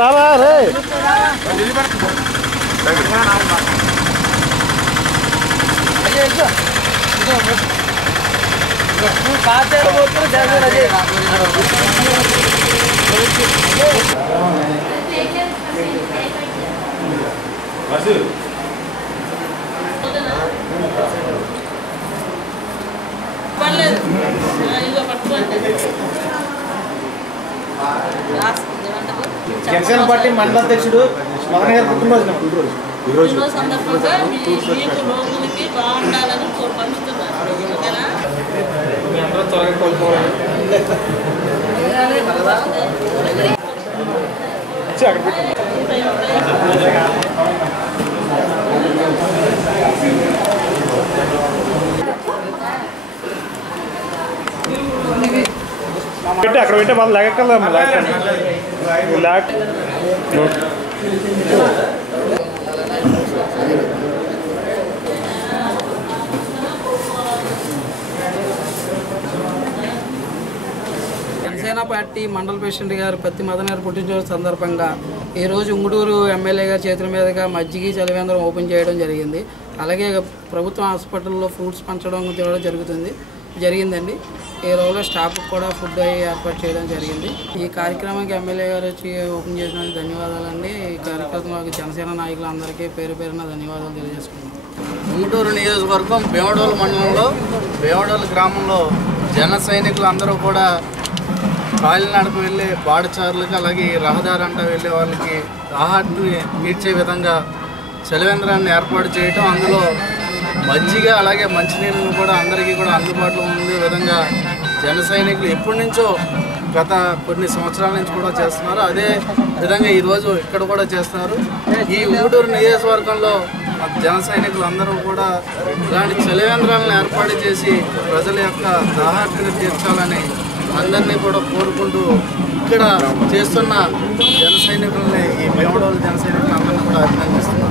बाबा रे జనసేన పార్టీ మండల అధ్యక్షుడు మదన్ గారి పుట్టినరోజు సందర్భంగా మీకు రోజులకి బాగుండాలని పంచుతున్నారు. అందరూ త్వరగా కోలుకోవాలి. పెట్టి అక్కడ పెట్టే మనం లాగక్కర్లేము. జనసేన పార్టీ మండల ప్రెసిడెంట్ గారు పత్తి మదన్ గారు పుట్టినరోజు సందర్భంగా ఈరోజు ఉంగుటూరు ఎమ్మెల్యే గారి చేతుల మీదుగా మజ్జిగ చలివేంద్రం ఓపెన్ చేయడం జరిగింది. అలాగే ప్రభుత్వ హాస్పిటల్లో ఫ్రూట్స్ పంచడం జరిగిందండి. ఈ రోజులో స్టాఫ్ కూడా ఫుడ్ ఏర్పాటు చేయడం జరిగింది. ఈ కార్యక్రమానికి ఎమ్మెల్యే గారు వచ్చి ఓపెన్ చేసినందుకు ధన్యవాదాలండి. ఈ కార్యక్రమానికి జనసేన నాయకులందరికీ పేరు పేరున ధన్యవాదాలు తెలియజేసుకున్నాం. ఉంగుటూరు నియోజకవర్గం భీమడోలు మండలంలో భీమడోలు గ్రామంలో జన సైనికులు అందరూ కూడా కాలినడకు వెళ్ళే బాడచారులకు అలాగే రహదారి అంట వెళ్ళే వాళ్ళకి ఆహారాన్ని తీర్చే విధంగా చలివేంద్రాన్ని ఏర్పాటు చేయటం, అందులో మజ్జిగ అలాగే మంచినీళ్ళను కూడా అందరికీ కూడా అందుబాటులో ఉండే విధంగా జన సైనికులు ఎప్పటి నుంచో గత కొన్ని సంవత్సరాల నుంచి కూడా చేస్తున్నారు. అదే విధంగా ఈరోజు ఇక్కడ కూడా చేస్తున్నారు. ఈ ఉంగుటూరు నియోజకవర్గంలో జన సైనికులు అందరూ కూడా ఇలాంటి చలివేంద్రాలను ఏర్పాటు చేసి ప్రజల యొక్క దాహార్తిని తీర్చాలని అందరినీ కూడా కోరుకుంటూ ఇక్కడ చేస్తున్న జన సైనికులని ఈ భీమడోలు జన సైనికులు అందరినీ కూడా అభినందిస్తున్నారు.